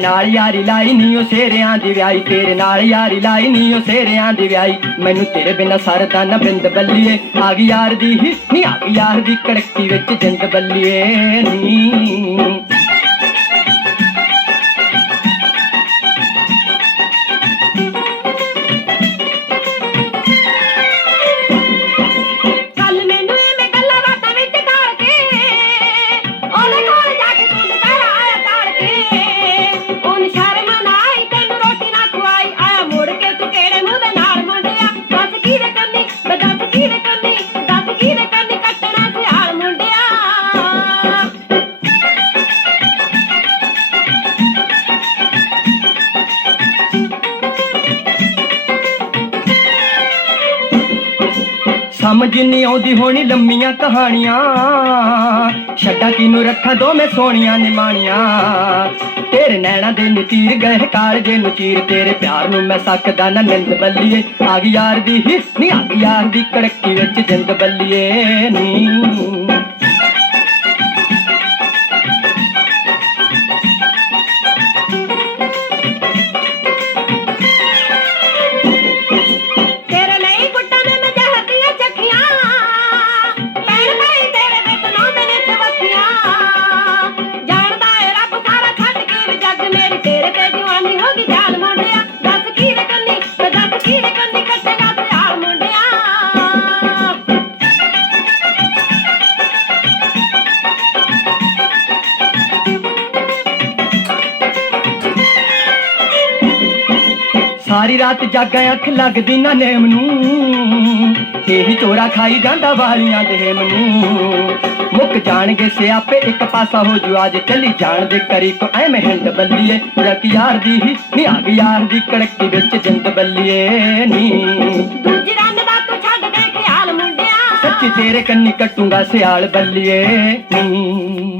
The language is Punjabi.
ਨਾਲ ਯਾਰੀ ਲਾਈ ਨੀ ਉਹ ਸੇਰਿਆਂ ਦੀ ਵਿਆਹੀ, ਤੇਰੇ ਨਾਲ ਯਾਰੀ ਲਾਈ ਨੀ ਉਹ ਸੇਰਿਆਂ ਦੀ ਵਿਆਹੀ। ਮੈਨੂੰ ਤੇਰੇ ਬਿਨਾ ਸਰਦਾ ਨਾ ਬਿੰਦ ਬੱਲੀਏ, ਆ ਗਈ ਯਾਰ ਦੀ ਹੀ ਆ ਗਈ ਯਾਰ ਦੀ ਕੜਕੀ ਵਿੱਚ ਜਿੰਦ ਬੱਲੀਏ ਨੀ। ਸਮਝ ਨਹੀਂ ਆਉਂਦੀ ਹੋਣੀ ਲੰਮੀਆਂ ਕਹਾਣੀਆਂ। ਛੱਡਾਂ ਕਿਨੂੰ ਰੱਖਾਂ ਦੋਵੇਂ ਸੋਹਣੀਆਂ ਨਿਮਾਣੀਆਂ। ਤੇਰੇ ਨੈਣਾ ਦੇ ਨਤੀਰ ਗਏ ਕਾਲਜੇ ਨੂੰ ਚੀਰ ਤੇਰੇ ਪਿਆਰ ਨੂੰ ਮੈਂ ਸਕਦਾ ਨਾ ਨਿੰਦ ਬੱਲੀਏ। ਆ ਗਈ ਯਾਰ ਦੀ ਹੀ ਨੀ ਆ ਗਈ ਯਾਰ ਦੀ ਕੜਕੀ ਵਿੱਚ ਜਿੰਦ ਬੱਲੀਏ। ਨੀ। ਸਾਰੀ ਰਾਤ ਜਾਗਾ ਅੱਖ ਲੱਗਦੀ ਨਾ ਨੇਮ ਨੂੰ। ਤੇਰੀ ਚੋਰਾ ਖਾਈ ਜਾਂਦਾ ਵਾਲੀਆਂ ਦੇ ਹੇਮ ਨੂੰ। ਮੁੱਕ ਜਾਣਗੇ ਸਿਆਪੇ ਇੱਕ ਪਾਸਾ ਹੋ ਜੂ ਅੱਜ ਚੱਲੀ ਜਾਣ ਦੇ ਕਰੀ ਕੋ ਐਵੇਂ ਹਿੰਦ ਬੱਲੀਏ। ਰਕ ਯਾਰ ਦੀ ਹੀ ਨੀ ਆ ਗਈ ਯਾਰ ਦੀ ਕੜਕੀ ਵਿੱਚ ਜਿੰਦ ਬੱਲੀਏ ਨੀ। ਦੂਜੀ ਰੰਗ ਦਾ ਤੂੰ ਛੱਡ ਦੇ ਖਿਆਲ ਮੁੰਡਿਆ। ਸੱਚੀ ਤੇਰੇ ਕੰਨੀ ਕੱਟੂੰਗਾ ਸਿਆਲ ਬੱਲੀਏ ਨੀ।